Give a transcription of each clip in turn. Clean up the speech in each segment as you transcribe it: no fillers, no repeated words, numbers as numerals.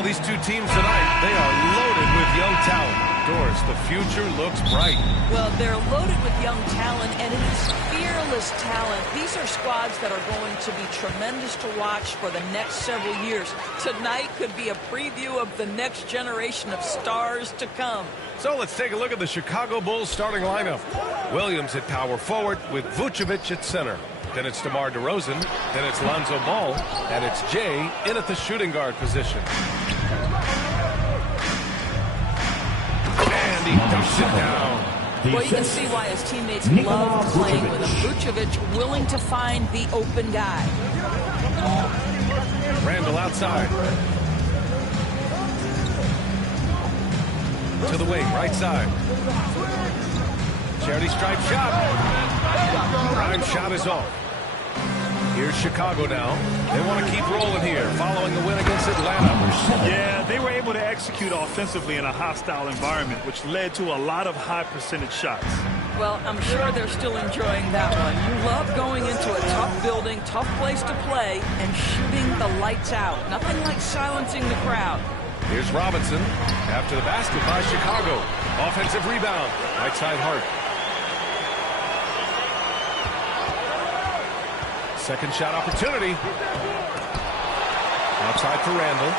Well, these two teams tonight, they are loaded with young talent. Doris, the future looks bright. Well, they're loaded with young talent, and it is fearless talent. These are squads that are going to be tremendous to watch for the next several years. Tonight could be a preview of the next generation of stars to come. So let's take a look at the Chicago Bulls starting lineup. Williams at power forward with Vucevic at center. Then it's DeMar DeRozan. Then it's Lonzo Ball. And it's Jay in at the shooting guard position. And he dumps it down. Well, you can see why his teammates love playing with him. Vucevic willing to find the open guy. Randall outside. To the wing, right side. Charity stripe shot. Prime shot is off. Here's Chicago now. They want to keep rolling here following the win against Atlanta. Yeah, they were able to execute offensively in a hostile environment, which led to a lot of high percentage shots. Well, I'm sure they're still enjoying that one. You love going into a tough building, tough place to play, and shooting the lights out. Nothing like silencing the crowd. Here's Robinson after the basket by Chicago. Offensive rebound. Right side Hart. Second shot opportunity. Outside for Randall.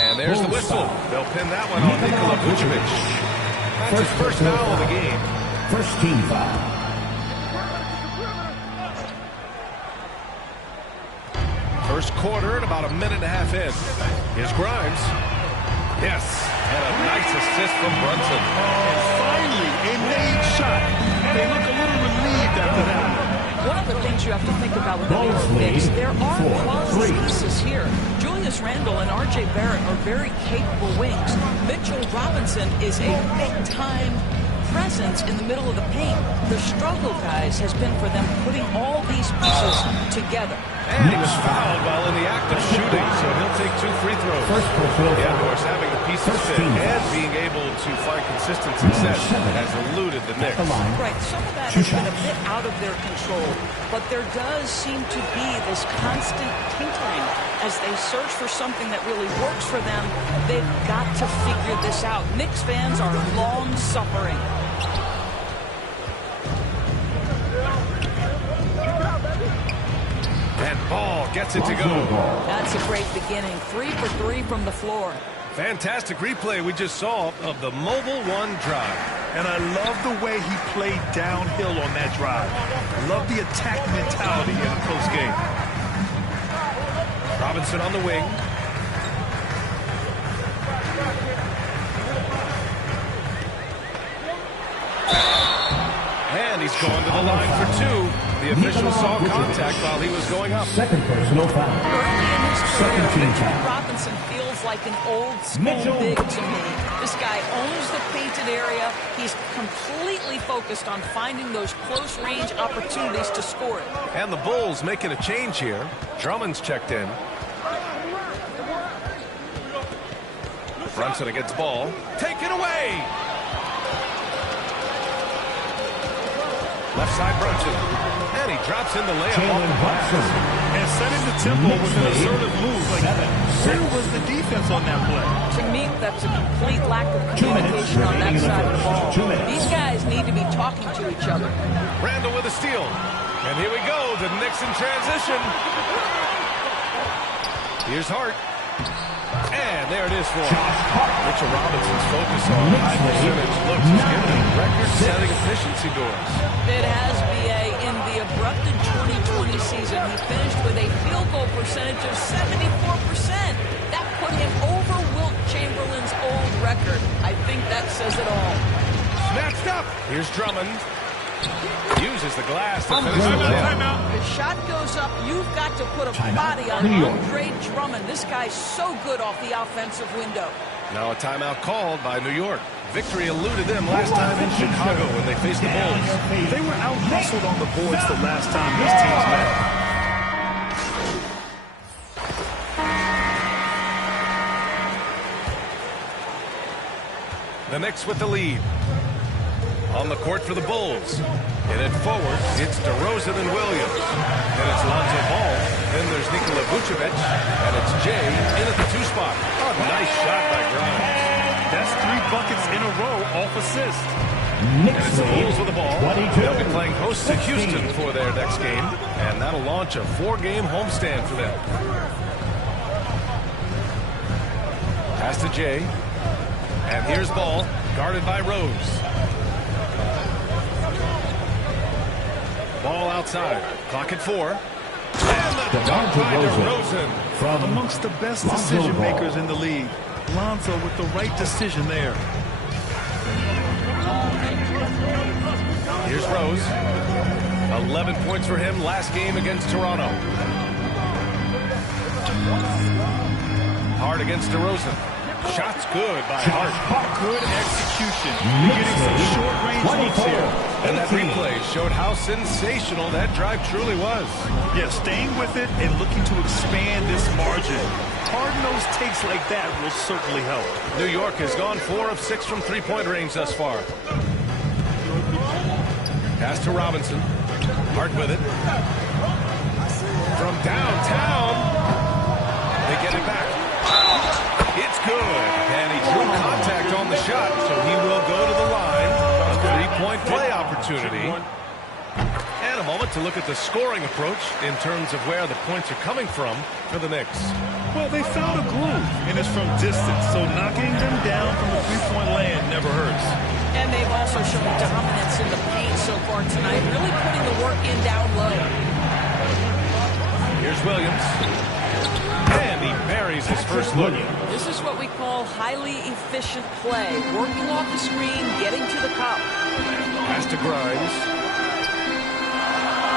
And there's the whistle. They'll pin that one on Nikola Vucevic. That's his first foul of the game. First team foul. First quarter and about a minute and a half in. Here's Grimes. Yes, and a nice assist from Brunson. And finally, a made shot. They look a little relieved after that. One of the things you have to think about with the New York Knicks, there are quality pieces here. Julius Randle and R.J. Barrett are very capable wings. Mitchell Robinson is a big-time presence in the middle of the paint. The struggle, guys, has been for them putting all these pieces together. And he was fouled while in the act of shooting, so he'll take 2 free throws. Yeah, of course, having the pieces fit and being able to find consistent success has eluded the Knicks. Right, some of that has been a bit out of their control, but there does seem to be this constant tinkering as they search for something that really works for them. They've got to figure this out. Knicks fans are long-suffering. And Ball gets it to go. That's a great beginning. 3 for 3 from the floor. Fantastic replay we just saw of the Mobile One drive. And I love the way he played downhill on that drive. Love the attack mentality in a close game. Robinson on the wing. And he's going to the line for 2. The official saw contact while he was going up. Second personal foul. Early in his career, Mitchell Robinson feels like an old school big to me. This guy owns the painted area. He's completely focused on finding those close-range opportunities to score it. And the Bulls making a change here. Drummond's checked in. Brunson against Ball. Take it away! Left side Brunson. And he drops in the layup off the glass. And setting the tempo with an assertive move. Like, where was the defense on that play? To me, that's a complete lack of communication on that side of the ball. These guys need to be talking to each other. Randall with a steal. And here we go. The Knicks in transition. Here's Hart. And there it is for him. Mitchell Robinson's focus on high percentage looks has given him record-setting efficiency doors. It has, B.A. In the abrupted 2020 season, he finished with a field goal percentage of 74%. That put him over Wilt Chamberlain's old record. I think that says it all. Snatched up. Here's Drummond. Uses the glass to finish the layup. The shot goes up. You've got to put a body on Andre Drummond. This guy's so good off the offensive window. Now a timeout called by New York. Victory eluded them last time in Chicago when they faced the Bulls. They were out-hustled on the boards the last time these teams met. The Knicks with the lead. On the court for the Bulls. In it forward, it's DeRozan and Williams. And it's Lonzo Ball. Then there's Nikola Vucevic. And it's Jay in at the 2 spot. Oh, nice shot by Grimes. That's 3 buckets in a row off assist. And it's the Bulls with the ball. They'll be playing host to Houston for their next game. And that'll launch a 4-game homestand for them. Pass to Jay. And here's Ball, guarded by Rose. Ball outside. Clock at 4. And the dunk by DeRozan. From amongst the best decision makers in the league. Lonzo with the right decision there. Here's Rose. 11 points for him last game against Toronto. Hart against DeRozan. Shots good by Hart. Good execution. You're getting some short-range looks here. And that replay showed how sensational that drive truly was. Yeah, staying with it and looking to expand this margin. Hard-nosed takes like that will certainly help. New York has gone 4 of 6 from 3-point range thus far. Pass to Robinson. Hart with it. From downtown. They get it back. It's good. And he drew contact on the shot, so he will go to the line. A 3-point play opportunity. And a moment to look at the scoring approach in terms of where the points are coming from for the Knicks. Well, they found a groove, and it's from distance, so knocking them down from the 3-point land never hurts. And they've also shown dominance in the paint so far tonight, really putting the work in down low. Here's Williams. And he buries his first look. This is what we call highly efficient play. Working off the screen, getting to the cup. Pass to Grimes.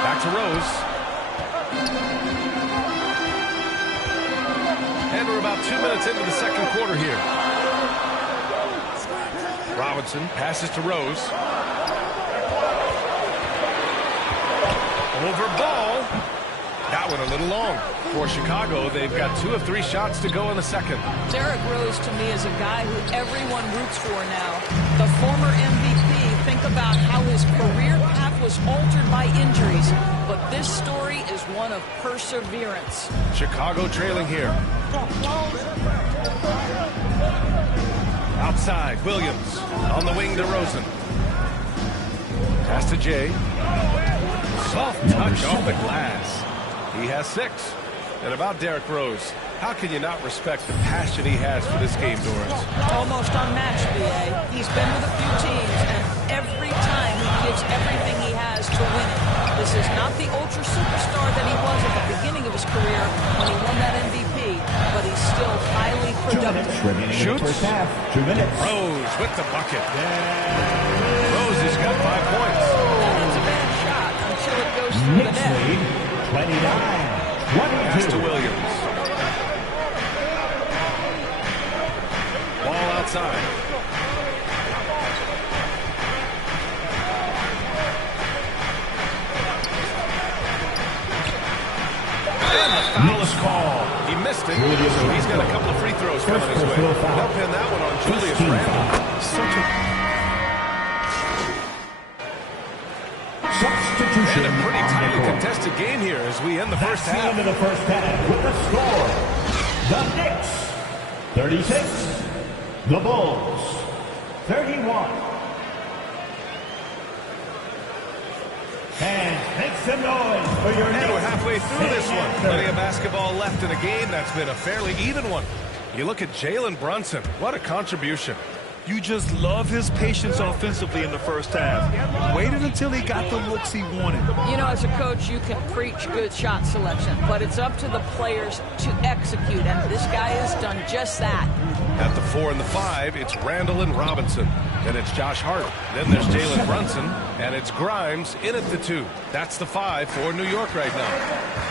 Back to Rose. And we're about 2 minutes into the second quarter here. Robinson passes to Rose. Over Ball. That one a little long. For Chicago, they've got 2 of 3 shots to go in the second. Derrick Rose, to me, is a guy who everyone roots for now. The former MVP, think about how his career path was altered by injuries. But this story is one of perseverance. Chicago trailing here. Outside, Williams. On the wing, DeRozan. Pass to Jay. Soft touch off the glass. He has 6. And about Derrick Rose, how can you not respect the passion he has for this game, Doris? Almost unmatched, B.A. He's been with a few teams, and every time he gives everything he has to win it. This is not the ultra superstar that he was at the beginning of his career when he won that MVP, but he's still highly productive. Shoots. 2 minutes. Rose with the bucket. Rose has got 5 points. That is a bad shot until it goes through the Knicks net. lead 29. Pass to Williams. Ball outside. And the foul is called. He missed it, so he's got a couple of free throws coming his way. They'll pin that one on Julius Randle. Substitution. And a pretty tightly contested game here as we end the first That's the half. end of the first half with the score. The Knicks 36. The Bulls 31. And make some noise for your And Knicks. we're halfway through this one. Plenty of basketball left in a game that's been a fairly even one. You look at Jalen Brunson. What a contribution. You just love his patience offensively in the first half. Waited until he got the looks he wanted. You know, as a coach, you can preach good shot selection, but it's up to the players to execute, and this guy has done just that. At the 4 and the 5, it's Randall and Robinson. Then it's Josh Hart. Then there's Jalen Brunson. And it's Grimes in at the 2. That's the 5 for New York right now.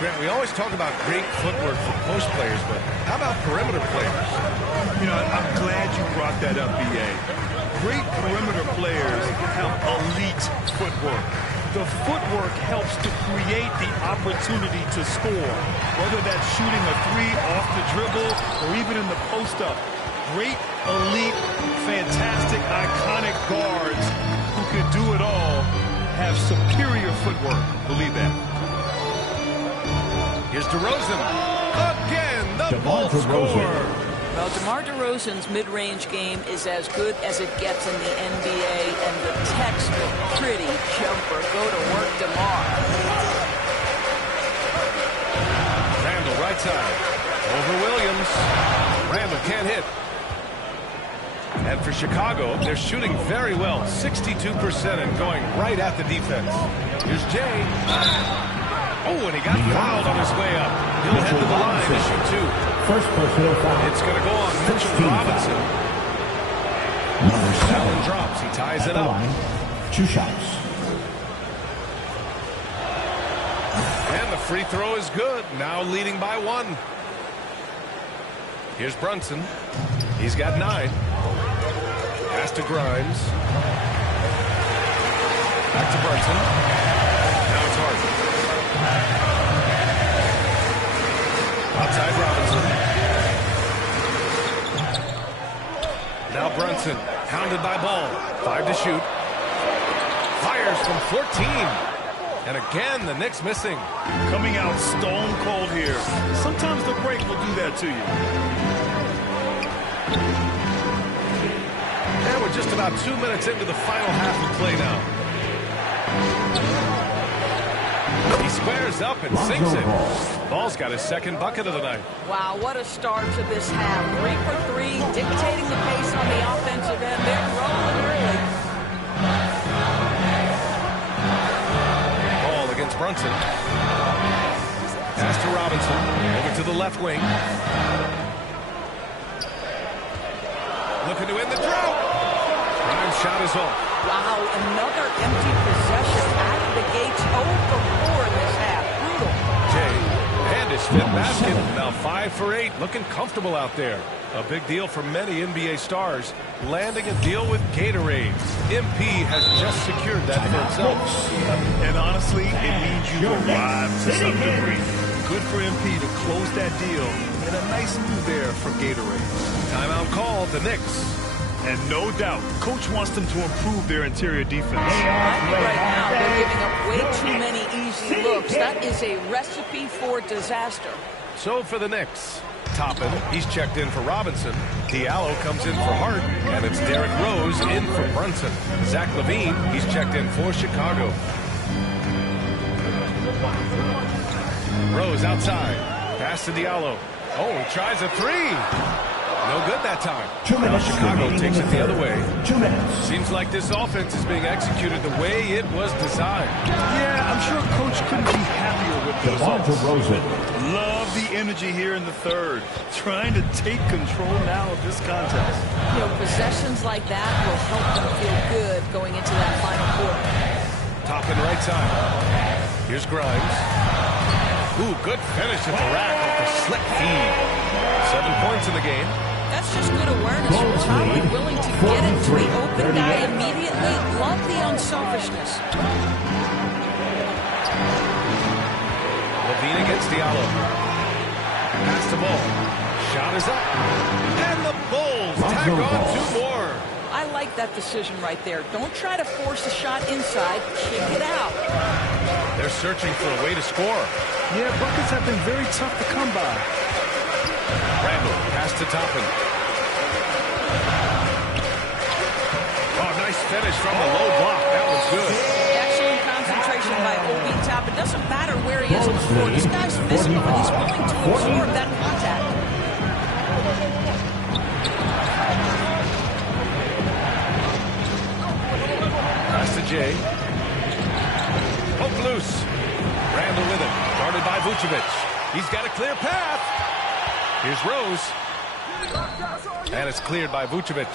Grant, we always talk about great footwork for post players, but how about perimeter players? You know, I'm glad you brought that up, B.A. Great perimeter players have elite footwork. The footwork helps to create the opportunity to score, whether that's shooting a 3 off the dribble or even in the post-up. Great, elite, fantastic, iconic guards who could do it all, have superior footwork. Believe that. Here's DeRozan. Again, the Bulls score. Well, DeMar DeRozan's mid-range game is as good as it gets in the NBA, and the textbook pretty jumper. Go to work, DeMar. Randall right side. Over Williams. Randall can't hit. And for Chicago, they're shooting very well. 62% and going right at the defense. Here's Jay. Oh, and he got fouled on his way up. He'll head to the line to shoot two. First personal foul. It's going to go on Mitchell Robinson. That one drops. He ties it up. 2 shots. And the free throw is good. Now leading by 1. Here's Brunson. He's got 9. Pass to Grimes. Back to Brunson. Now it's Harden. Outside Robinson. Now Brunson, hounded by Ball. 5 to shoot. Fires from 14. And again, the Knicks missing. Coming out stone cold here. Sometimes the break will do that to you. And we're just about 2 minutes into the final half of play now. He squares up and sinks it. Ball's got his second bucket of the night. Wow, what a start to this half. 3 for 3, dictating the pace on the offensive end. They're rolling early. Ball against Brunson. Pass to Robinson. Over to the left wing. Looking to end the drought. Grimes shot is off. Wow, another empty possession out of the gates. 0 for 4 in this half. Brutal. Jay, and his fifth basket. Now 5 for 8. Looking comfortable out there. A big deal for many NBA stars. Landing a deal with Gatorade. MP has just secured that for himself. And honestly, it means you've arrived to some degree. Good for MP to close that deal. And a nice move there for Gatorade. Timeout call, the Knicks. And no doubt, coach wants them to improve their interior defense. I think right now they're giving up way too many easy looks. That is a recipe for disaster. So for the Knicks, Toppin, he's checked in for Robinson. Diallo comes in for Hart, and it's Derrick Rose in for Brunson. Zach LaVine, he's checked in for Chicago. Rose outside, pass to Diallo. Oh, he tries a 3. No good that time. 2 Now minutes. Chicago takes it the other way. 2 minutes. Seems like this offense is being executed the way it was designed. Yeah, I'm sure coach couldn't be happier with the DeMar results. DeRozan. Love the energy here in the third. Trying to take control now of this contest. You know, possessions like that will help them feel good going into that final quarter. Toppin right side. Here's Grimes. Ooh, good finish at the rack with the slick feed. 7 points in the game. That's just good awareness from Toppin, willing to get it to the open guy immediately. Love the unselfishness. LaVine against Diallo. Pass the ball. Shot is up. And the Bulls tack on 2 more. I like that decision right there. Don't try to force a shot inside. Kick it out. They're searching for a way to score. Yeah, buckets have been very tough to come by. Randall, pass to Toppin. Oh, nice finish from the low block. That was good. Excellent concentration by Obi Toppin. It doesn't matter where he is on the floor. This guy's physical. He's willing to absorb that contact. Pass to Jay. Hook loose. Randall with it. Guarded by Vucevic. He's got a clear path. Here's Rose. And it's cleared by Vucevic.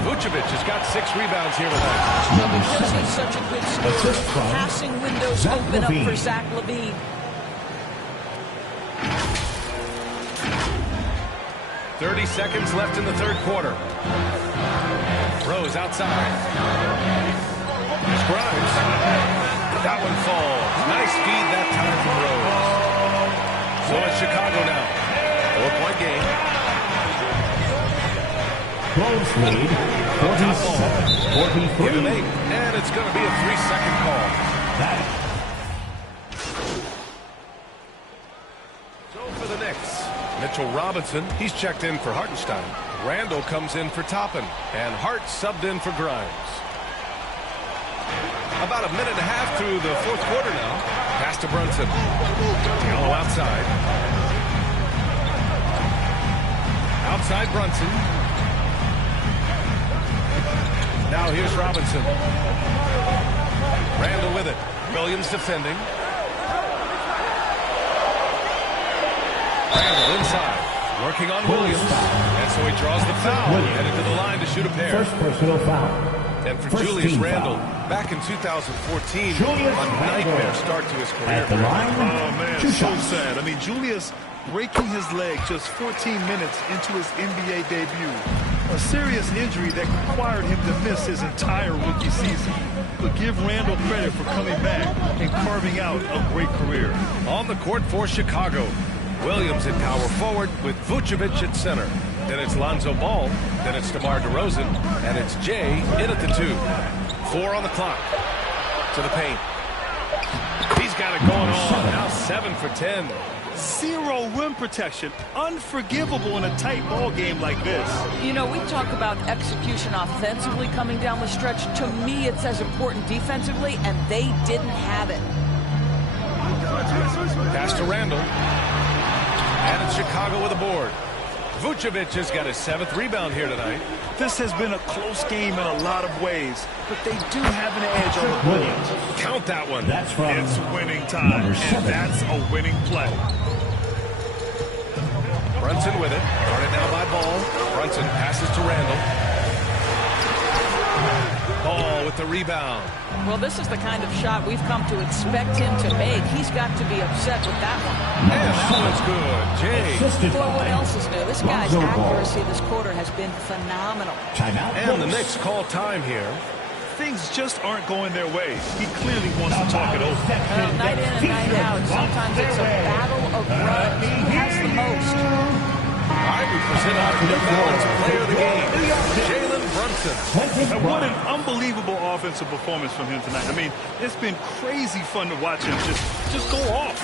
Vucevic has got 6 rebounds here tonight. Because he's such a good scorer, passing windows open up for Zach LaVine. .30 seconds left in the third quarter. Rose outside. Here's Grimes. That one falls. Nice feed that time from Rose. So it's Chicago now. 4-point game. Bulls lead 47-43. Give him 8, and it's going to be a 3-second call. That. So for the Knicks, Mitchell Robinson, he's checked in for Hartenstein. Randall comes in for Toppin, and Hart subbed in for Grimes. About a minute and a half through the fourth quarter now. Pass to Brunson. Gallo outside. Outside Brunson. Now here's Robinson. Randall with it. Williams defending. Randall inside. Working on Williams. And so he draws the foul. Headed to the line to shoot a pair. First personal foul. And for Julius Randle, back in 2014, a nightmare start to his career. At the line, oh, man, so sad. I mean, Julius breaking his leg just 14 minutes into his NBA debut. A serious injury that required him to miss his entire rookie season. But give Randle credit for coming back and carving out a great career. On the court for Chicago, Williams at power forward with Vucevic at center. Then it's Lonzo Ball, then it's DeMar DeRozan, and it's Jay in at the 2. 4 on the clock. To the paint. He's got it going on. Now 7 for 10. 0 rim protection. Unforgivable in a tight ball game like this. You know, we talk about execution offensively coming down the stretch. To me, it's as important defensively, and they didn't have it. Pass to Randall. And it's Chicago with a board. Vucevic has got his 7th rebound here tonight. This has been a close game in a lot of ways, but they do have an edge on the Williams. Count that one. That's from It's winning time, and that's a winning play. Brunson with it. Guarded now by Ball. Brunson passes to Randall. Ball with the rebound. Well, this is the kind of shot we've come to expect him to make. He's got to be upset with that one. And that one's good. Jay. Boy, what else is new? This guy's accuracy this quarter has been phenomenal. Timeout. And the Knicks call time here. Things just aren't going their way. He clearly wants to talk it over. Well, night in and night out, sometimes it's a battle of runs. Who has the most? All right, we present our New Balance player of the game, Jalen Brunson. And what an unbelievable offensive performance from him tonight. I mean, it's been crazy fun to watch him just go off.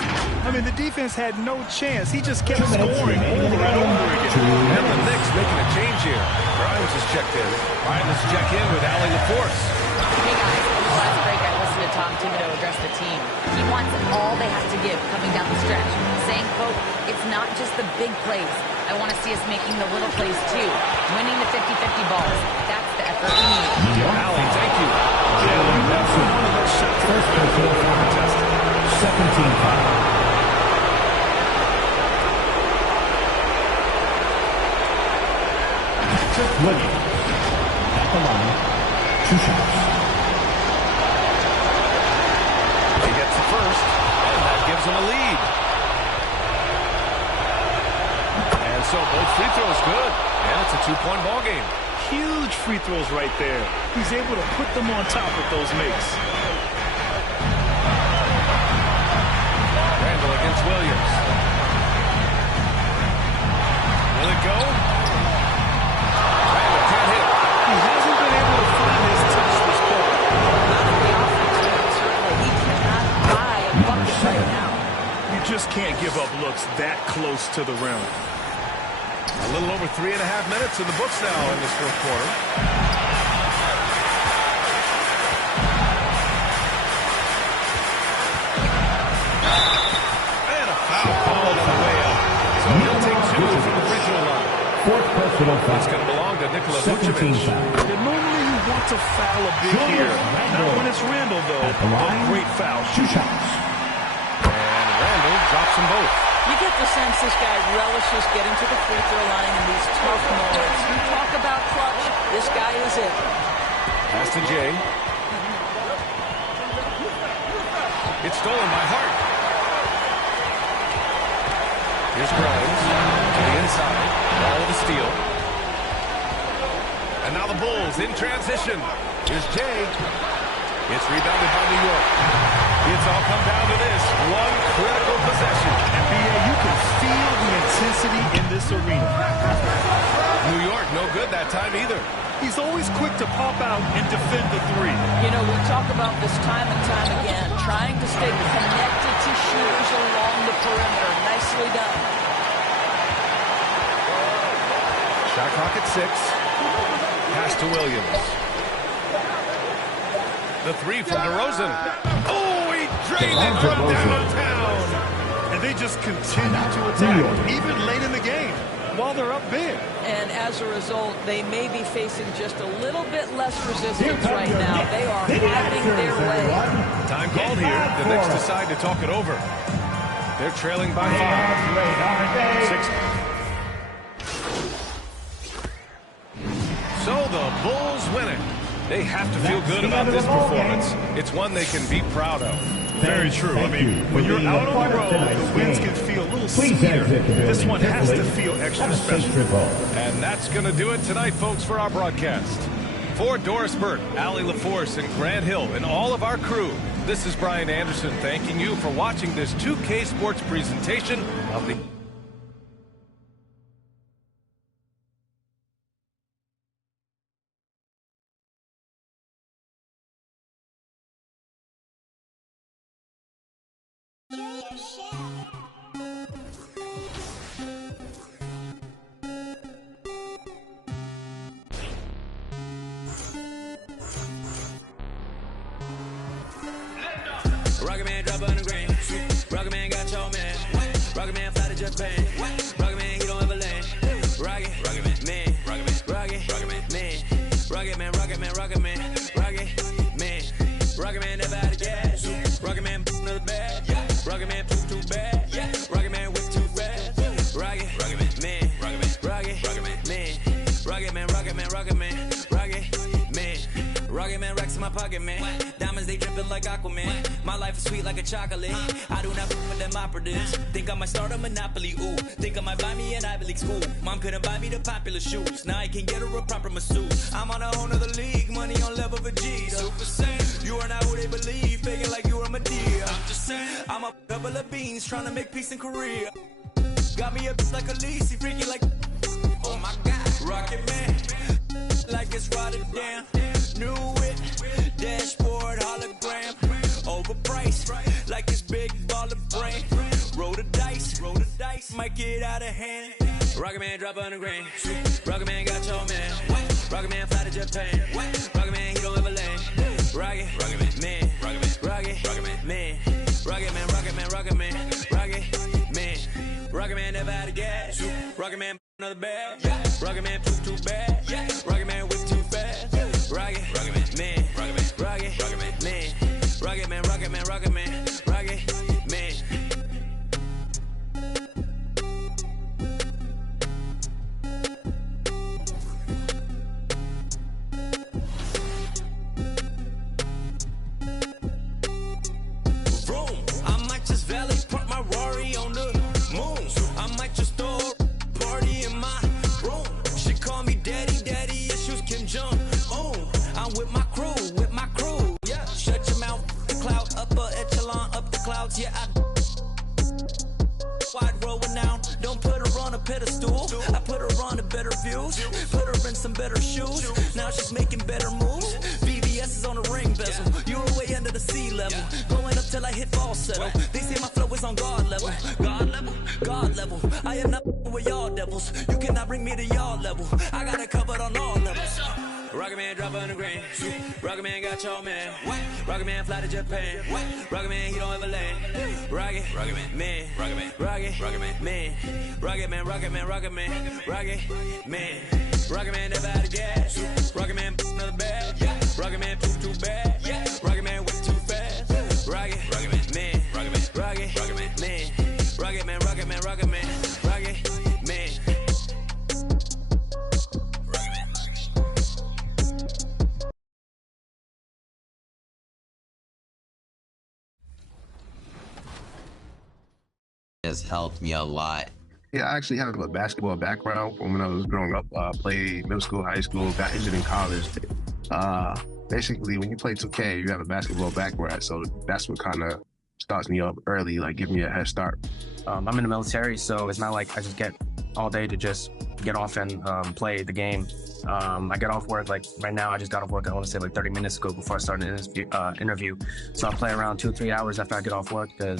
I mean, the defense had no chance. He just kept scoring over and over again. And the Knicks making a change here. Grimes is checked in. All right, let's check in with Allie LaForce. Hey guys, in the last break I listened to Tom Thibodeau address the team. He wants all they have to give coming down the stretch, saying, quote, it's not just the big plays. I want to see us making the little plays too. Winning the 50-50 balls. That's the effort we need. Allie, thank you. One of those shots first contested. Second team foul. Williams at the line. 2 shots. He gets the first, and that gives him a lead. And so both free throws good, and it's a 2-point ball game. Huge free throws right there. He's able to put them on top with those makes. Randall against Williams. Will it go? Randall can't hit. He hasn't been able to find his touch this quarter. Not in the offense, but certainly he cannot buy a bucket right now. You just can't give up looks that close to the rim. A little over 3.5 minutes in the books now in this fourth quarter. And a foul called on the way up. So he'll take 2 from the free throw line. Fourth personal foul. It's going to belong to Nikola Second team Vucevic. foul. And normally you want to foul a bit here. Not when it's Randall, though. At the line. A great foul. 2 shots. And Randall drops them both. You get the sense this guy relishes getting to the free throw line in these tough moments. You talk about clutch, this guy is it. Pass to Jay. It's stolen by Hart. Here's Grimes to the inside. Ball with a steal. And now the Bulls in transition. Here's Jay. It's rebounded by New York. It's all come down to this. One critical possession. NBA, you can feel the intensity in this arena. New York, no good that time either. He's always quick to pop out and defend the three. You know, we talk about this time and time again, trying to stay connected to shooters along the perimeter. Nicely done. Shot clock at 6. Pass to Williams. The three from DeRozan. Oh, he drained it from downtown. And they just continue to attack, even late in the game, while they're up big. And as a result, they may be facing just a little bit less resistance right now. They are having their way. Time called here. The Knicks decide to talk it over. They're trailing by 5. 6. So the Bulls win it. They have to feel good about this performance. It's one they can be proud of. Very true. I mean, when you're out on the road, the wins can feel a little sweeter. This one has to feel extra special. And that's going to do it tonight, folks, for our broadcast. For Doris Burke, Allie LaForce, and Grant Hill, and all of our crew, this is Brian Anderson thanking you for watching this 2K Sports presentation of the... Rocket Man drop on the green. Rocket Man got your man. Rocket Man fly to Japan. Rocket Man, he don't ever land. Rocket Man, Rocket Man, Rocket Man, Rocket Man, Rocket Man, Rocket Man, Rocket Man never out of gas. Rocket Man another bag. Rocket Man too bad. Rocket Man way too fast. Rocket Man, Rocket Man, Rocket Man. Rocket Man racks in my pocket, man. Diamonds, they dripping like Aquaman. My life is sweet like a chocolate. I do not fuck with them operatives. Think I might start a monopoly, ooh. Think I might buy me an Ivy League school. Mom couldn't buy me the popular shoes. Now I can get her a proper masseuse. I'm on a whole nother league. Money on level for G. Super Saiyan. You are not who they believe. Faking like you are Medea. I'm just saying. I'm a couple of beans trying to make peace in Korea. Got me a bitch like Elise. Freaky like, oh my God. Rocket Man. Like it's Rotterdam. New it, dashboard hologram, overpriced, like it's big baller brain. Roll the dice, might get out of hand. Rocket Man drop on the green. Rocket Man got your man. Rocket Man fly to Japan. Rocket Man, he don't ever land. Rocket Man, Rocket Man, Rocket Man never out of gas. Rocket Man another bag. Rocket Man too bad. Rocket Man way too fast. Rocket Man, Rocket Man. Vroom, I might just valet park my Rari on the moon. I might just throw a party in my room. She call me daddy, issues Kim Jong. I'm with my crew, yeah. Shut your mouth, the cloud, upper echelon, up the clouds, yeah. Wide rolling down, don't put her on a pedestal. I put her on a better views, put her in some better shoes. Now she's making better moves. VVS is on the ring bezel. You're way under the sea level, going up till I hit falsetto. They say my flow is on God level. I am not with y'all devils. You cannot bring me to y'all level. I got it covered on all levels. Rocket Man drop on the green. Rocket Man got your man. Rocket Man fly to Japan. Rocket Man, he don't ever land. Rocket Man, Rocket Man. Rocket Man never out of gas. Rocket Man another bag. Rocket Man too bad. Rocket Man way too fast. Rocket Man, Rocket Man. Has helped me a lot. Yeah, I actually have a basketball background from when I was growing up. Played middle school, high school, got injured in college. Basically, when you play 2K, you have a basketball background, so that's what kind of starts me up early, like giving me a head start. I'm in the military, so it's not like I just get all day to just get off and play the game. I get off work, like right now I just got off work, I want to say like 30 minutes ago before I started an interview. So I'll play around 2-3 hours after I get off work because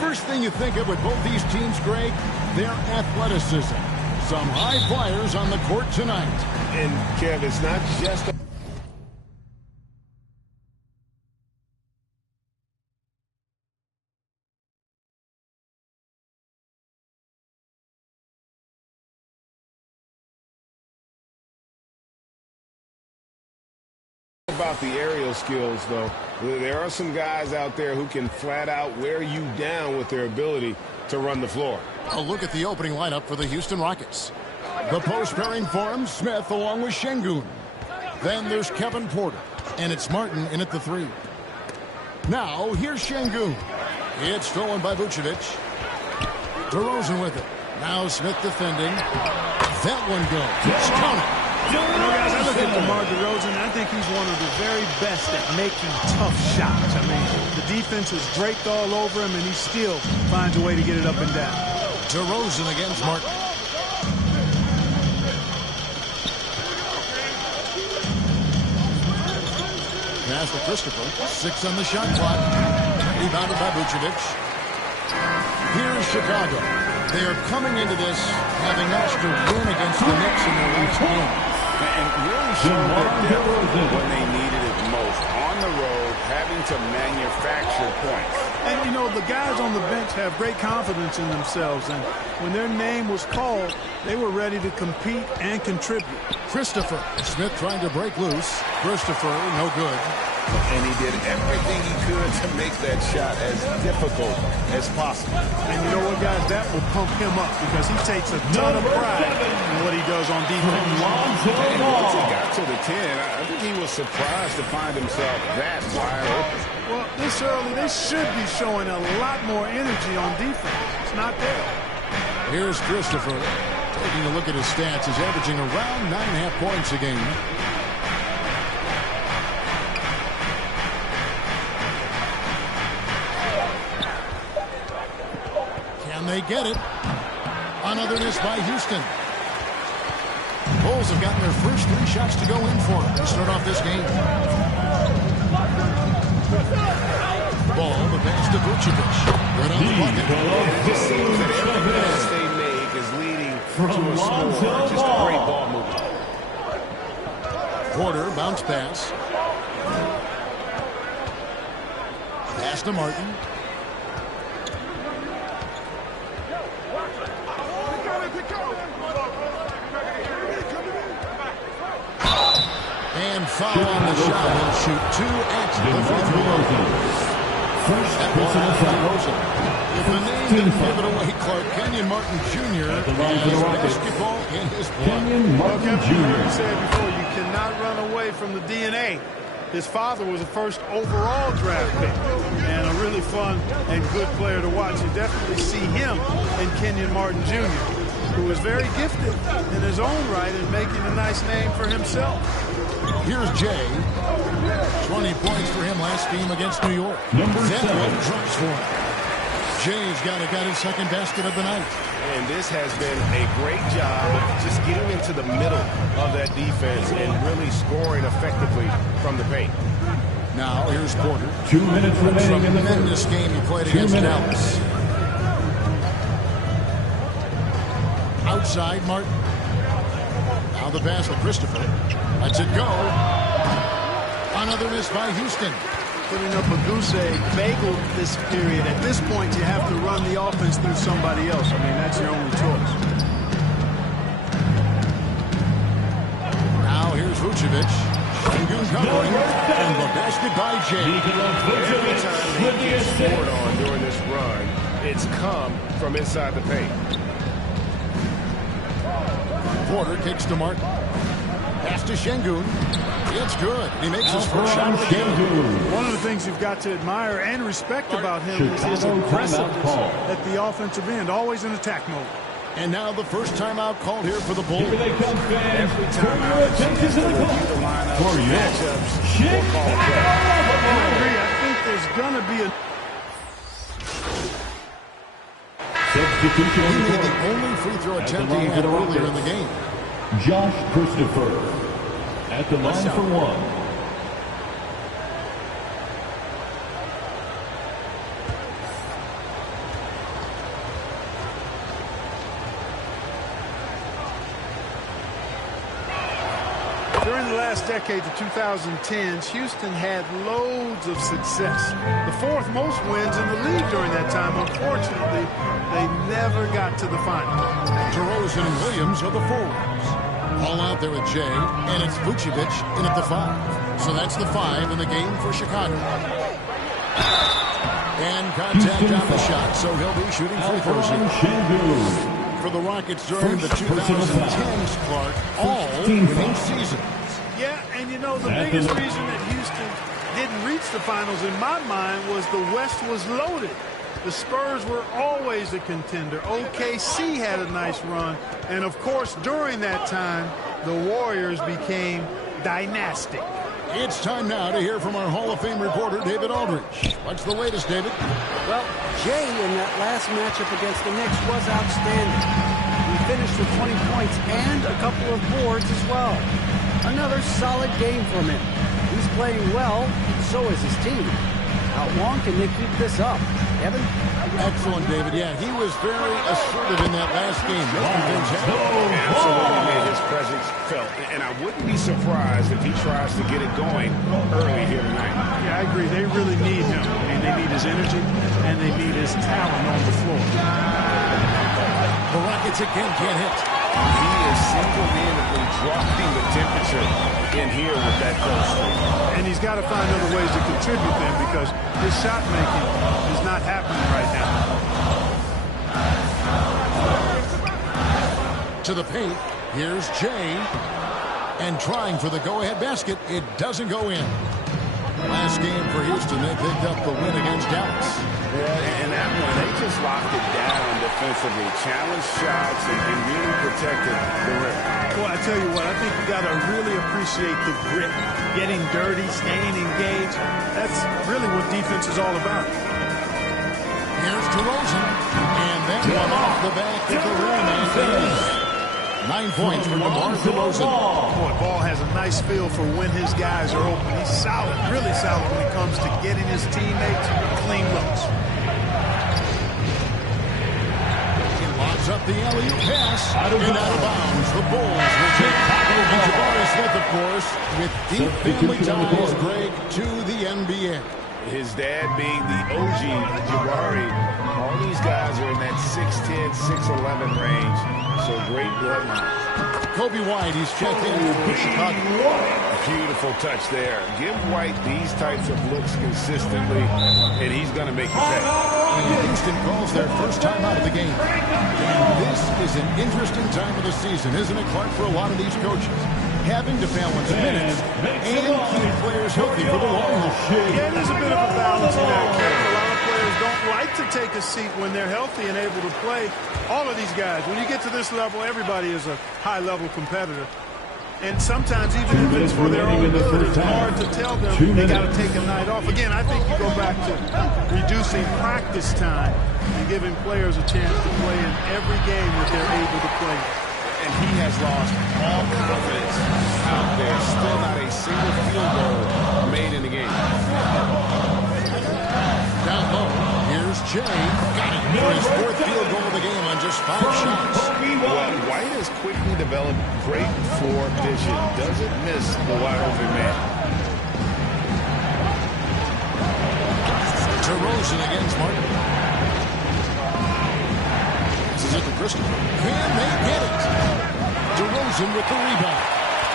First thing you think of with both these teams, Greg, their athleticism. Some high flyers on the court tonight. And, Kev, it's not just about the aerial skills, though. There are some guys out there who can flat out wear you down with their ability to run the floor. A look at the opening lineup for the Houston Rockets. The post pairing forms Smith along with Şengün. Then there's Kevin Porter, and it's Martin in at the 3. Now here's Şengün. It's stolen by Vucevic. DeRozan with it. Now Smith defending. That one goes. It's counted. You know, guys, I look at DeMar DeRozan, I think he's one of the very best at making tough shots. I mean, the defense is draped all over him, and he still finds a way to get it up and down. DeRozan against Martin. Pass to Christopher. 6 on the shot clock. Rebounded by Vucevic. Here's Chicago. They are coming into this having asked to win against the Knicks in their last game. And really showed their depth when they needed it most. On the road, having to manufacture points. And, you know, the guys on the bench have great confidence in themselves. And when their name was called, they were ready to compete and contribute. Christopher. Smith trying to break loose. Christopher, no good. And he did everything he could to make that shot as difficult as possible. And you know what, guys? That will pump him up because he takes a ton of pride in what he does on defense. And once he got to the 10, I think he was surprised to find himself that wide open. Well, this early, they should be showing a lot more energy on defense. It's not there. Here's Christopher. Taking a look at his stats, he's averaging around 9.5 points a game. Can they get it? Another miss by Houston. Bulls have gotten their first 3 shots to go in for them to start off this game. Ball, the pass to Vucevic. Right on the bucket. It just seems that every pass they make is leading to a score. Just a great ball movement. Porter, bounce pass. Pass to Martin. And foul on the shot. He'll shoot 2 at the free throw. That ball out to DeRozan. If the name didn't give it away, Clark, Kenyon Martin Jr. has basketball in his blood. Kenyon Martin Jr. said before, you cannot run away from the DNA. His father was a first overall draft pick and a really fun and good player to watch. You definitely see him in Kenyon Martin Jr., who is very gifted in his own right and making a nice name for himself. Here's Jay. 20 points for him last game against New York. Number 7 drops for him. Jay's got his second basket of the night. And this has been a great job of just getting into the middle of that defense and really scoring effectively from the paint. Now here's Porter. 2 minutes remaining in the tremendous game he played against Dallas. Outside Martin. Now the pass to Christopher. Lets it go. Another miss by Houston. Putting up a goose egg bagel this period. At this point, you have to run the offense through somebody else. I mean, that's your only choice. Now here's Vucevic. Shingun covering. And the basket by Jay. Every time he gets scored on during this run, it's come from inside the paint. Porter kicks to Martin. Pass to Shingun. It's good. He makes his first shot of the game. One of the things you've got to admire and respect about him is his aggressiveness at the offensive end, always in attack mode. And now the first timeout called here for the Bulls. Every time out, he's going to review the lineup, matchups, we'll call it that. I agree. I think there's going to be a... Substitution. He made the only free throw attempt he had earlier in the game. Josh Christopher at the line for 1. During the last decade, the 2010s, Houston had loads of success. The 4th most wins in the league during that time. Unfortunately, they never got to the final. DeRozan and Williams are the forwards. All out there with Jay, and it's Vucevic in at the 5. So that's the 5 in the game for Chicago. And contact on the shot, so he'll be shooting free throws here. For the Rockets during the 2010s, Clark, all winning seasons. Yeah, and you know, the biggest reason that Houston didn't reach the finals in my mind was the West was loaded. The Spurs were always a contender. OKC had a nice run. And, of course, during that time, the Warriors became dynastic. It's time now to hear from our Hall of Fame reporter, David Aldridge. What's the latest, David? Well, Jay in that last matchup against the Knicks was outstanding. He finished with 20 points and a couple of boards as well. Another solid game from him. He's playing well, so is his team. How long can they keep this up? Evan? Excellent, David. Yeah, he was very assertive in that last game. Absolutely made his presence felt. And I wouldn't be surprised if he tries to get it going early here tonight. Yeah, I agree. They really need him. I mean, they need his energy, and they need his talent on the floor. The Rockets again can't hit. He is single-handedly dropping the temperature in here with that close streak. And he's got to find other ways to contribute then because his shot making is not happening right now. To the paint, here's Jay. And trying for the go-ahead basket, it doesn't go in. Last game for Houston, they picked up the win against Dallas. Yeah, and that one, they just locked it down defensively, challenged shots, and really protected the rim. Well, I tell you what, I think you got to really appreciate the grit, getting dirty, staying engaged. That's really what defense is all about. Here's DeRozan, and then one off the back of the rim, and 9 points for DeMar DeRozan. Boy, Ball has a nice feel for when his guys are open. He's solid, really solid when it comes to getting his teammates clean looks. He lobs up the alley-oop pass, and out of bounds. The Bulls will take and Jabari Smith, of course, with deep family ties, Greg, to the NBA. His dad being the OG, Jabari, all these guys are in that 6'10", 6'11" range. So great bloodline. Kobe White, he's checked in for Chicago. Beautiful touch there. Give White these types of looks consistently, and he's going to make you pay. And Houston calls their first time out of the game. And this is an interesting time of the season, isn't it, Clark, for a lot of these coaches? Having to balance minutes and keep players healthy for the long haul. Yeah, there's a bit of a balance in that case. A lot of players don't like to take a seat when they're healthy and able to play. All of these guys, when you get to this level, everybody is a high-level competitor. And sometimes, even if it's for their own good, it's hard to tell them they got to take a night off. Again, I think you go back to reducing practice time and giving players a chance to play in every game that they're able to play. And he has lost all confidence out there. Still not a single field goal made in the game. Down low, here's Jay. Got it for his fourth field goal of the game on just 5 shots. Well, White has quickly developed great floor vision. Doesn't miss the wide open man. DeRozan against Martin. This is it for Christopher. Can they get it? DeRozan with the rebound.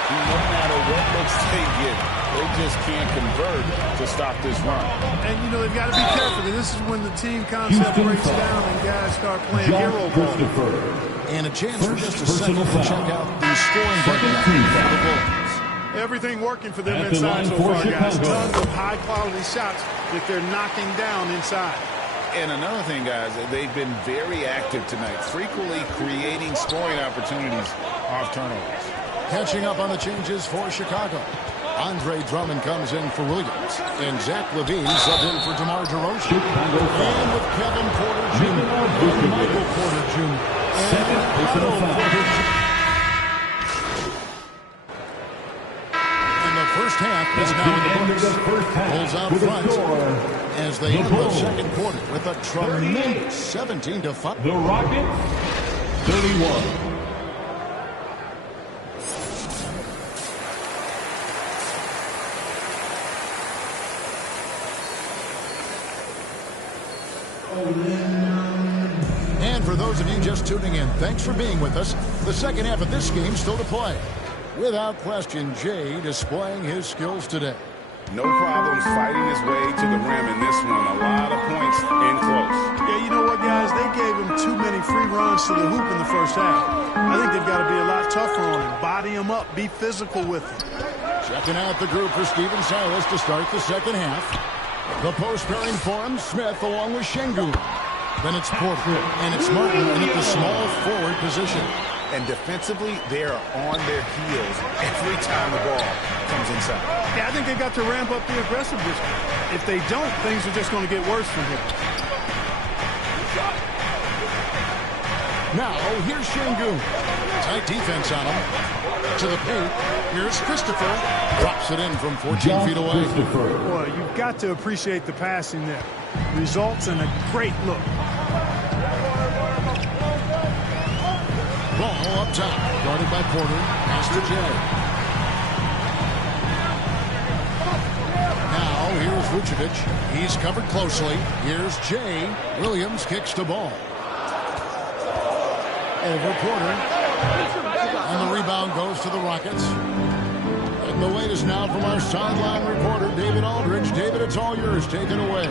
No matter what looks they get, they just can't convert to stop this run. And, you know, they've got to be careful. This is when the team concept breaks down and guys start playing hero ball. And a chance for just a second to check out the scoring breakdown for the Bulls. Everything working for them inside so far, guys. Tons of high-quality shots that they're knocking down inside. And another thing, guys, they've been very active tonight, frequently creating scoring opportunities off turnovers. Catching up on the changes for Chicago. Andre Drummond comes in for Williams. And Zach LaVine subbed in for DeMar DeRozan. And with Kevin Porter Jr. and Michael Porter Jr. And the first half is now in the books. Bulls out front as they end the second quarter with a tremendous 17-5. The Rockets, 31. And for those of you just tuning in, thanks for being with us. The second half of this game still to play. Without question, Jay displaying his skills today. No problems fighting his way to the rim in this one. A lot of points in close. Yeah, you know what, guys? They gave him too many free runs to the hoop in the first half. I think they've got to be a lot tougher on him. Body him up. Be physical with him. Checking out the group for Stephen Silas to start the second half. The post pairing for him, Smith along with Şengün. Then it's Porter, and it's Martin in at the small forward position. And defensively, they are on their heels every time the ball comes inside. Yeah, I think they've got to ramp up the aggressiveness. If they don't, things are just going to get worse from here. Now, here's Şengün. Tight defense on him. To the paint. Here's Christopher. Drops it in from 14 feet away. Boy, you've got to appreciate the passing there. Results in a great look. Ball up top. Guarded by Porter. Pass to Jay. Now, here's Vucevic. He's covered closely. Here's Jay. Williams kicks the ball. Over Porter. And the rebound goes to the Rockets. And the latest now from our sideline reporter, David Aldridge. David, it's all yours. Take it away.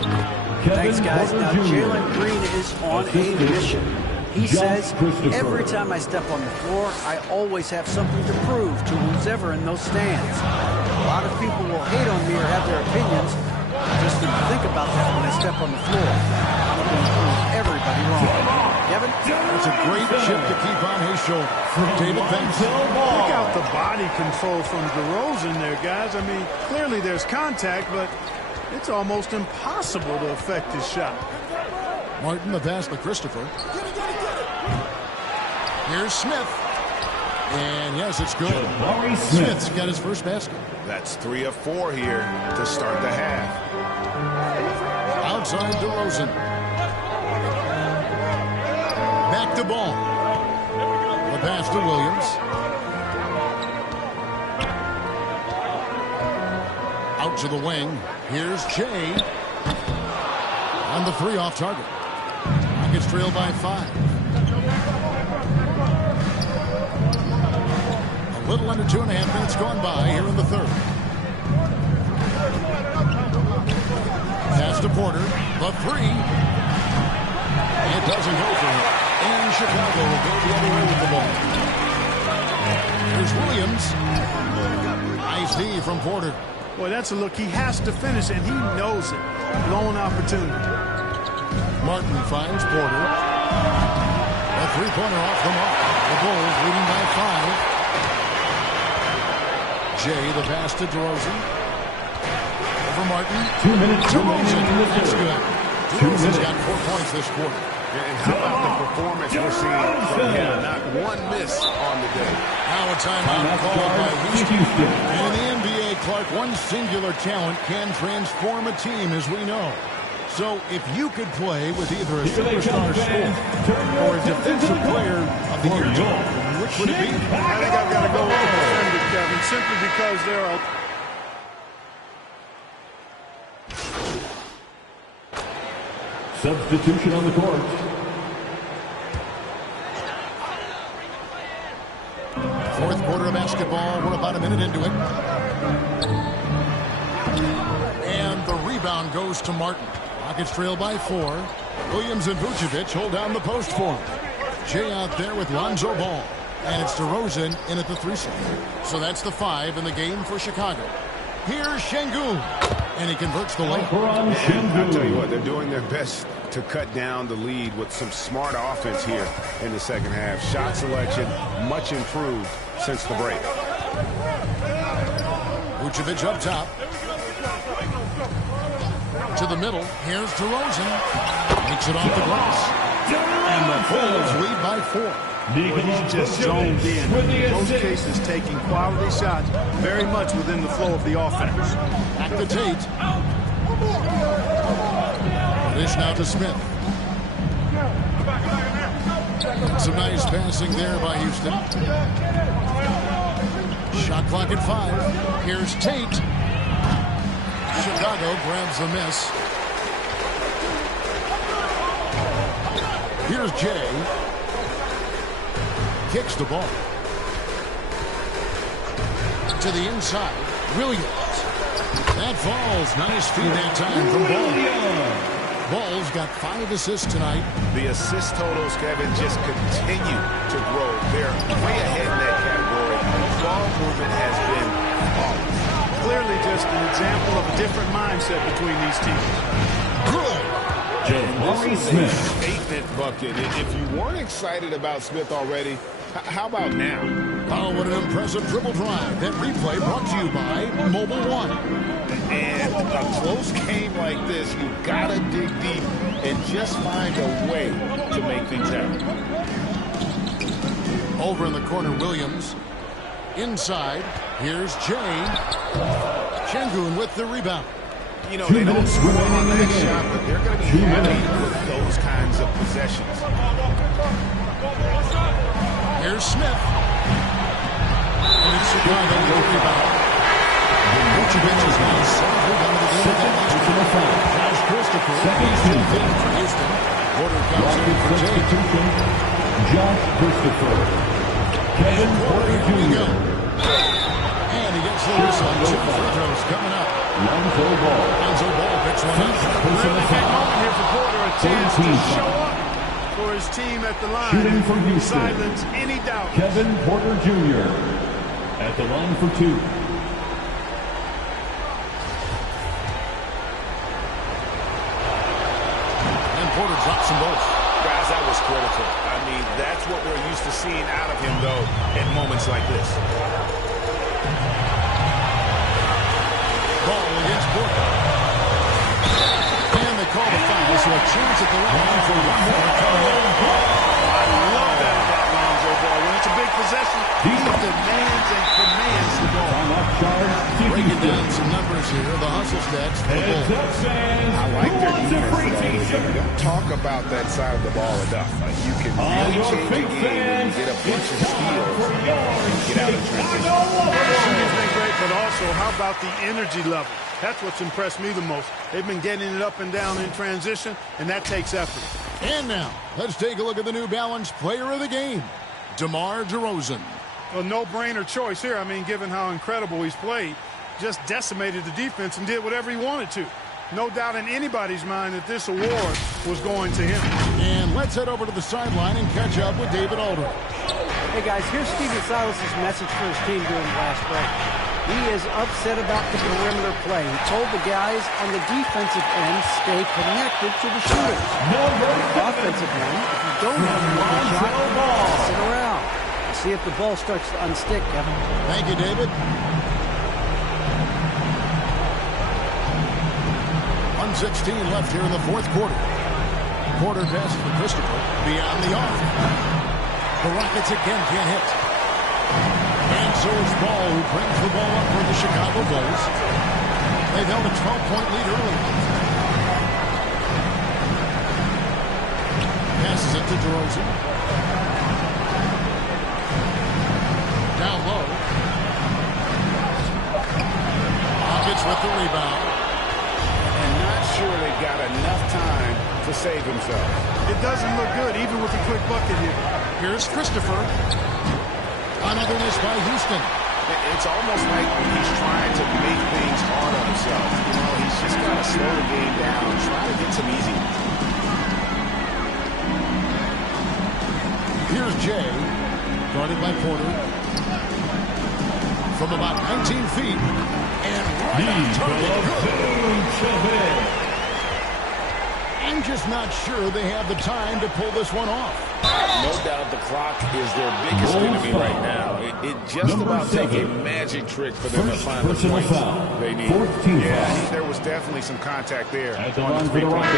Thanks, guys. Now, Jalen Green is on a mission. He says, every time I step on the floor, I always have something to prove to who's ever in those stands. A lot of people will hate on me or have their opinions. Just think about that when I step on the floor. I'm going to prove everybody wrong. Kevin? That's a great chip to keep on his shoulder. David, thanks. Look out the body control from DeRozan there, guys. I mean, clearly there's contact, but it's almost impossible to affect his shot. Martin, the pass to Christopher. Here's Smith. And yes, it's good. Smith's got his first basket. That's 3 of 4 here to start the half. Outside DeRozan. Back to ball. The pass to Williams. Out to the wing. Here's Jay. On the 3 off target. Rockets trail by 5. A little under 2.5 minutes gone by here in the third. Pass to Porter. The 3. It doesn't go for him. And Chicago will go the other way with the ball. Here's Williams. Nice D from Porter. Boy, that's a look he has to finish, and he knows it. Blown opportunity. Martin finds Porter. A three-pointer off the mark. The Bulls leading by 5. Jay, the pass to DeRozan. Over Martin. 2 minutes. DeRozan. That's good. DeRozan's got 4 points this quarter. And how about the performance we're seeing from him? Not one miss on the day. Now a timeout called by Houston. In the NBA, Clark, one singular talent can transform a team, as we know. So if you could play with either a superstar scorer or a defensive player of the year, which would it be? I think I've got to go with the defender, Kevin, simply because there are... Substitution on the court. Fourth quarter of basketball. We're about a minute into it. And the rebound goes to Martin. Rockets trail by 4. Williams and Vucevic hold down the post for him. Jay out there with Lonzo Ball. And it's DeRozan in at the 3 slot. So that's the 5 in the game for Chicago. Here's Şengün. And he converts the layup. I'll tell you what, they're doing their best to cut down the lead with some smart offense here in the second half. Shot selection much improved since the break. Vucevic up top. To the middle. Here's DeRozan. Makes it off the glass. And the Bulls lead by 4. Well, he's just zoned in. In most cases, taking quality shots very much within the flow of the offense. Back to Tate. Dish now to Smith. Some nice passing there by Houston. Shot clock at 5. Here's Tate. Chicago grabs the miss. Here's Jay. Kicks the ball. To the inside. Williams. That falls. Nice feed that time from Ball. Ball's got 5 assists tonight. The assist totals, Kevin, just continue to grow. They're way ahead in that category. Ball movement has been flawless. Clearly just an example of a different mindset between these teams. Good. Smith. Statement bucket. If you weren't excited about Smith already, how about now? Oh, what an impressive dribble drive. That replay brought to you by Mobile One. And a close game like this, you gotta dig deep and just find a way to make things happen. Over in the corner, Williams. Inside, here's Jay. Şengün with the rebound. You know, they don't score on that shot, but they're going to be happy with those kinds of possessions. Here's Smith. And it's Chicago with the rebound. Vucevic is now 7th rebound of the game. Josh Christopher. He's 10th in for Houston. Porter comes in for Jay. Josh Christopher. Kevin Porter Jr. And he gets the whistle. 2 free throws coming up. Lonzo Ball. Lonzo Ball picks one up. Really big moment here for Porter. A chance to show up for his team at the line. Shooting for Houston. Silence any doubt. Kevin Porter Jr. at the line for 2. And Porter drops them both. Guys, that was critical. I mean, that's what we're used to seeing out of him, though, at moments like this. Ball against Porter. And they call the foul, so a chance at the line for one more coming up. I love that about Lonzo Ball. When it's a big possession, he demands and commands the ball. Breaking down some numbers here, the hustle stats for the Bulls. I like their defense today. We don't talk about that side of the ball enough. Like, you can really change a game when you get a bunch of steals and get out of transition. Shooting's been great, but also, how about the energy level? That's what's impressed me the most. They've been getting it up and down in transition, and that takes effort. And now, let's take a look at the New Balance player of the game, DeMar DeRozan. A no-brainer choice here. I mean, given how incredible he's played, just decimated the defense and did whatever he wanted to. No doubt in anybody's mind that this award was going to him. And let's head over to the sideline and catch up with David Aldridge. Hey, guys, here's Stephen Silas's message for his team during the last break. He is upset about the perimeter play. He told the guys on the defensive end stay connected to the shooters. On the offensive end, if you don't have a good shot, sit around. See if the ball starts to unstick, Kevin. Thank you, David. 1:16 left here in the fourth quarter. Porter passes to Christopher beyond the arc. The Rockets again can't hit. And so it's Ball who brings the ball up for the Chicago Bulls. They've held a 12-point lead early. Passes it to DeRozan. Down low. Rockets with the rebound. And not sure they got enough time to save himself. It doesn't look good, even with a quick bucket here. Here's Christopher. Another miss by Houston. It's almost like he's trying to make things hard on himself. You know, he's just got to slow the game down, try to get some easy ones. Here's Jay, guarded by Porter. From about 19 feet. And right on target. I'm just not sure they have the time to pull this one off. No doubt the clock is their biggest enemy right now. It just about take a magic trick for them to find the points they need. Yeah, there was definitely some contact there on the three-point line.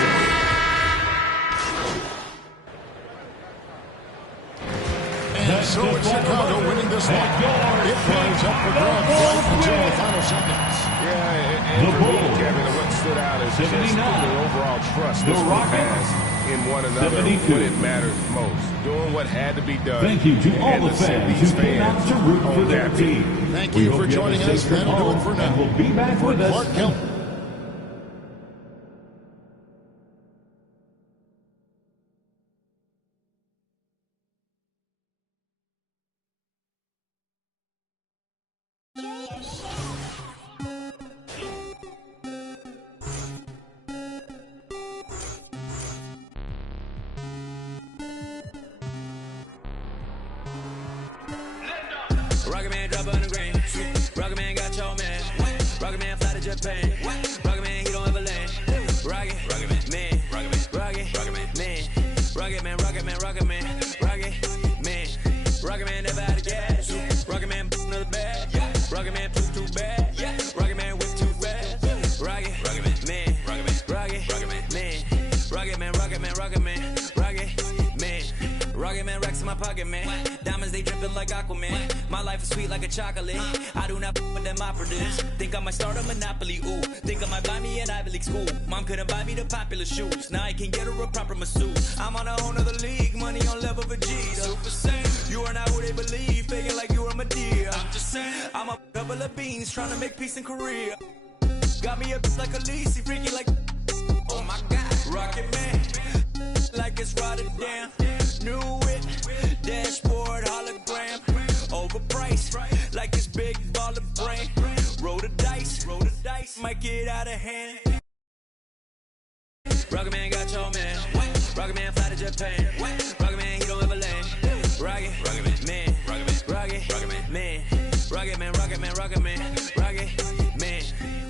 And so it's Chicago winning this one. It runs up for grabs right until the final seconds. Yeah, and for me, Kevin, what stood out is just their overall trust this group has in one another when it matters most. Doing what had to be done. Thank you to all the fans who came out to root for their team. Thank you for joining us. That'll do it for now. We'll be back with us. Clark Kelton. Rocket Man drop on the green. Rocket Man got your man. Rocket Man fly to Japan. Rocket Man, he don't ever land. Rocket Man, Rocket Man, Rocket Man, Rocket Man, Rocket Man, Rocket Man, Rocket Man never out of gas. Rocket Man another bag. Rocket Man push too bad. Rocket Man whip too fast. Rocket Man, Rocket Man, Rocket Man, Rocket Man, Rocket Man, Rocket Man racks in my pocket, man. Diamonds, they dripping like Aquaman. My life is sweet like a chocolate. I do not with them operatives. Think I might start a monopoly, ooh. Think I might buy me an Ivy League school. Mom couldn't buy me the popular shoes. Now I can get her a proper masseuse. I'm on a whole nother league. Money on level Vegeta. You are not who they believe. Faking like you are Medea. I'm just saying. I'm a couple of beans trying to make peace in Korea. Got me a like a Lisi, freaky like. Oh my God. Rocket Man. Like it's Rotterdam. New whip, dashboard, hologram, overpriced, like it's big baller brain. Roll the dice, might get out of hand. Rocket man got your man. Rocket man fly to Japan. Rocket man, he don't ever land. Rocket man, Rocket man, Rocket man, Rocket man, Rocket man, Rocket man,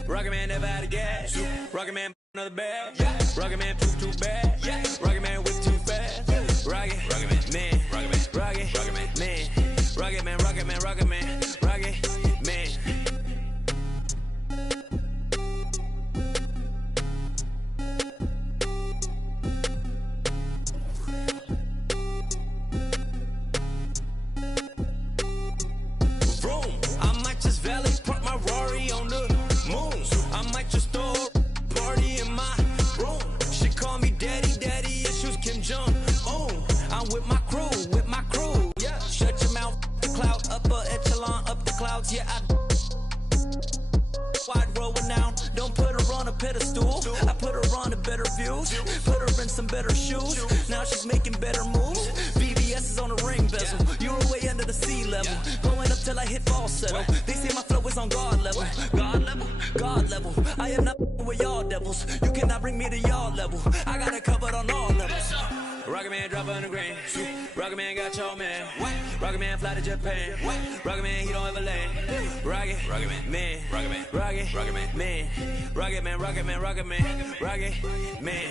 Rocket man never out of gas. Rocket man another bag. Rocket man poop too bad. Rocket man whip too fast. Rocket man, Rocket man, Rocket man, Rocket man, Rocket man, Rocket man, Rocket man. I might just valet park my Rari on the moon. I might just throw a party in my room. She call me daddy, daddy issues Kim Jong. Oh, I'm with my crew, yeah. Shut your mouth, the cloud, upper echelon, up the clouds, yeah. Wide roll now, don't put her on a pedestal. I put her on a better views, put her in some better shoes. Now she's making better moves. VVS is on the ring bezel. You're way under the sea level. Going up till I hit falsetto. They say my flow is on God level. God level, God level. I am not with y'all devils. You cannot bring me to y'all level. I got it covered on all levels. Rocket man drop on the grain. Rocket man got your man. Rocket man fly to Japan. Rocket man, he don't ever land. Rocket man, Rocket man, Rocket man, Rocket man, Rocket man, Rocket man, Rocket man.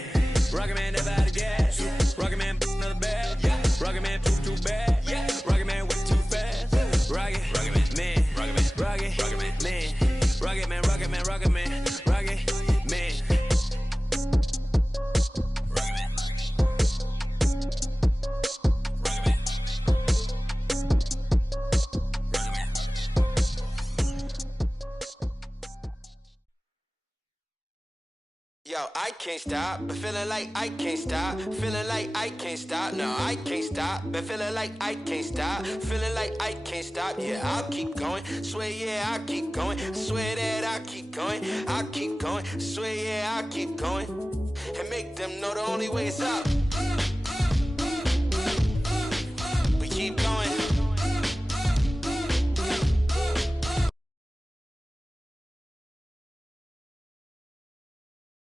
Rocket man never out of gas. Rocket man another bag. Rocket man poop too bad. Rocket man whip too fast. Rocket man, Rocket man, Rocket man, Rocket man, Rocket man, Rocket man, Rocket man. Yo, I can't stop, but feeling like I can't stop. Feeling like I can't stop, no, I can't stop. But feeling like I can't stop. Feeling like I can't stop, yeah, I'll keep going. Swear, yeah, I'll keep going. Swear that I'll keep going. I'll keep going. Swear, yeah, I'll keep going. And make them know the only way is up.